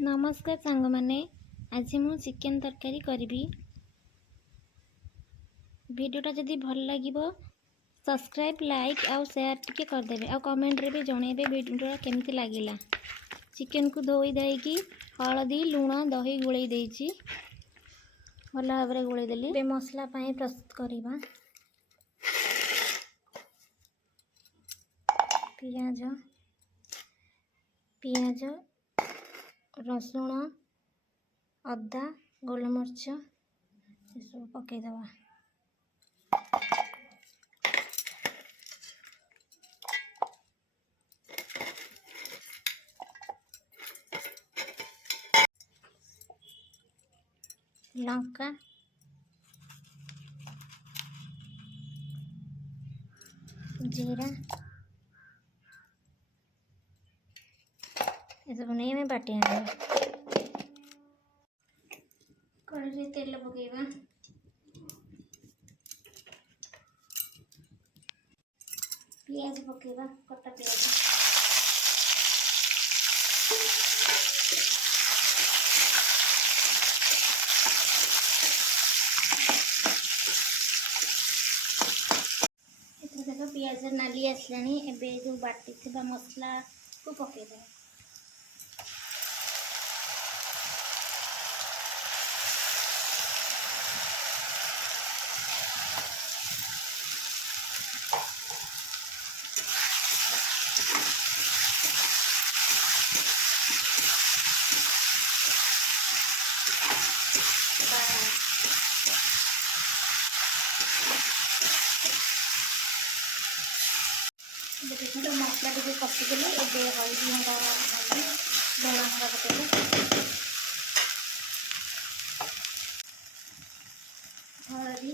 नमस्कार सांग मैंने आज मु चिकेन तरकारी करी। वीडियोटा जदि भल लगे सब्सक्राइब लाइक आउ शेयर टिके करदेवे आ कमेंट रे भी जनइबे वीडियोटा केमिति लागिला। चिकेन को धोई देकी हलदी लुण दही गोले देइछि भल भाव गोले देली। बे मसला पाई प्रस्तुत करबा पियाज पियाज रसुण अदा गोलमरीच सब पकईदवा। लंका जीरा ये सब नहीं में बाटी आने कढ़ी तेल पकेबा पियाज पकेबा कटा पियाज देख पियाज नाली आसलानी एबे जो बाटी थिबा मसला को पकेबा। देखो तो मसला टी कटिदेली ए हल्दी हंगा धड़ा हंगा पकेबे हल्दी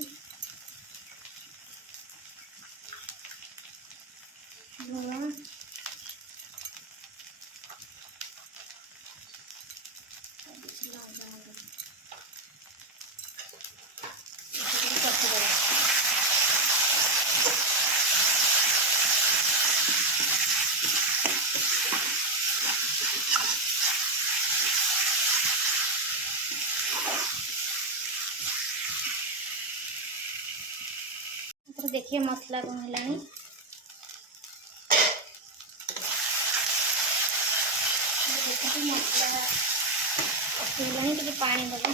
लुण तो देखिए मसला कौन है मसला पकईलानी टे पानी दबा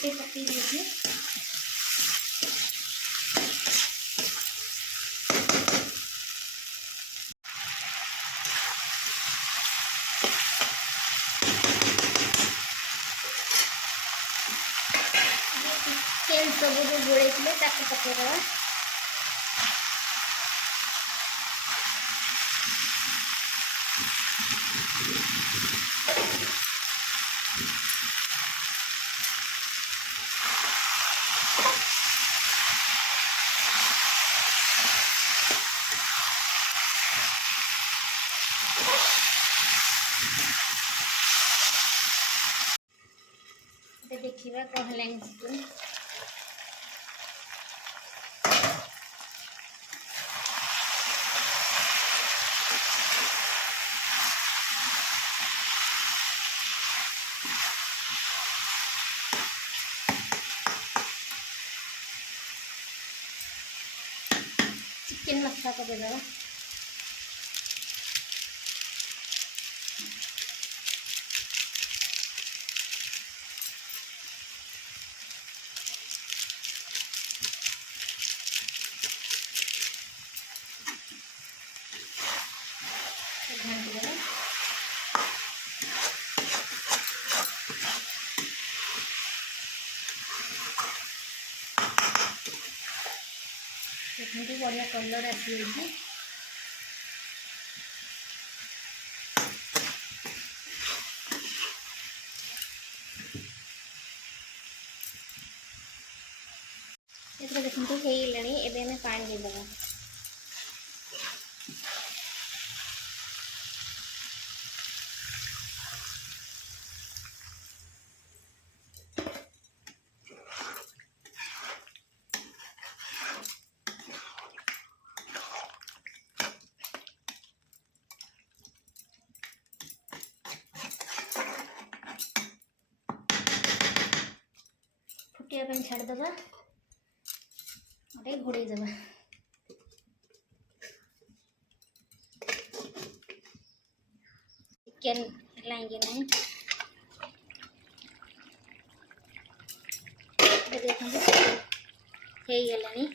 पकई दीजिए। तेल सब जो गोले पकईदवा देखिए कौन है चिकेन चिकेन मसला पकईदवा बढ़िया कलर आसी देखते हो पानी देदेगा। पानी छाड़देवा गोटे घोड़े देवा चिकेन लाएंगे नहीं देखो हो गलानी